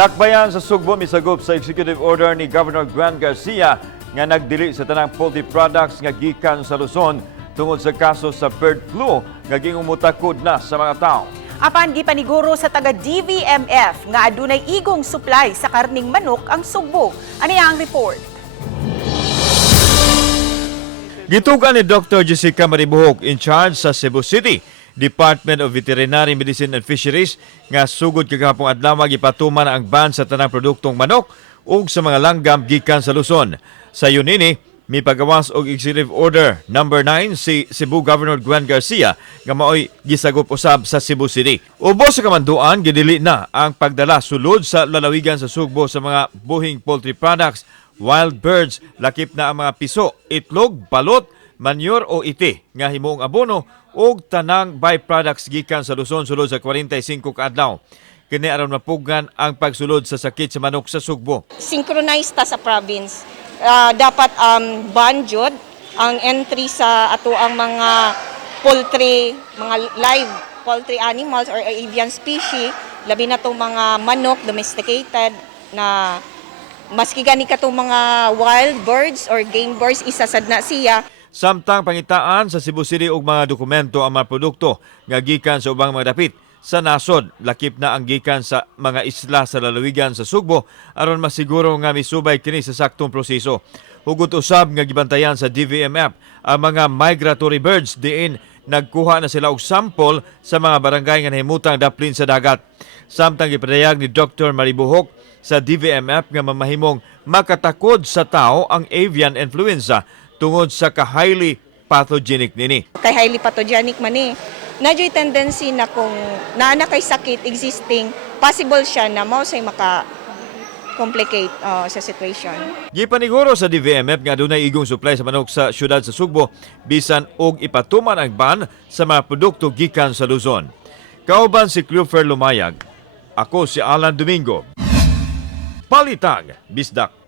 Dakbayan sa Sugbo misagop sa executive order ni Governor Juan Garcia nga nagdili sa tanang poultry products nga gikan sa Luzon tungod sa kaso sa bird flu nga gingumutakod na sa mga tao. Apan gipaniguro sa taga DVMF nga adunay igong supply sa karning manok ang Sugbo. Ani ang report? Gitugan ni Dr. Jessica Maribuhok in charge sa Cebu City Department of Veterinary Medicine and Fisheries nga sugod kagahapon adlaw gipatuman ang ban sa tanang produktong manok ug sa mga langgam gikan sa Luzon. Sa yunini, mipagawas og executive order number 9 si Cebu Governor Juan Garcia nga maoy gisagop usab sa Cebu City. Ubos sa kamanduan gidili na ang pagdala sulod sa lalawigan sa Sugbo sa mga buhing poultry products, wild birds, lakip na ang mga piso, itlog, balot, manure o iti nga himuong abono ug tanang byproducts gikan sa Luzon sulod sa 45 ka adlaw. Kini aron mapugan ang pagsulod sa sakit sa manok sa Sugbo. Synchronized ta sa province. Dapat ban jud ang entry sa ato ang mga poultry, mga live poultry animals or avian species, labi na tong mga manok domesticated na maski gani katong mga wild birds or game birds isasad na siya. Samtang pangitaan sa Cebu City og mga dokumento ang mga produkto nga gikan sa ubang mga dapit sa nasod, lakip na ang gikan sa mga isla sa lalawigan sa Sugbo aron masiguro nga misubay kini sa saktong proseso. Hugot usab nga gibantayan sa DVMF ang mga migratory birds diin nagkuha na sila og sample sa mga barangay nga nahimutang daplin sa dagat. Samtang gipadayag ni Dr. Maribuhok sa DVMF nga mamahimong makatakod sa tao ang avian influenza tungod sa ka-highly pathogenic nini. Kay highly pathogenic man eh. Nadyo'y tendency na kung naana kay sakit existing, possible siya na mao say maka-complicate sa situation. Gipaniguro sa DVMF nga dunay igong supply sa manok sa syudad sa Sugbo bisan og ipatuman ang ban sa mga produkto gikan sa Luzon. Kauban si Clover Lumayag. Ako si Alan Domingo. Palitag, Bisdak.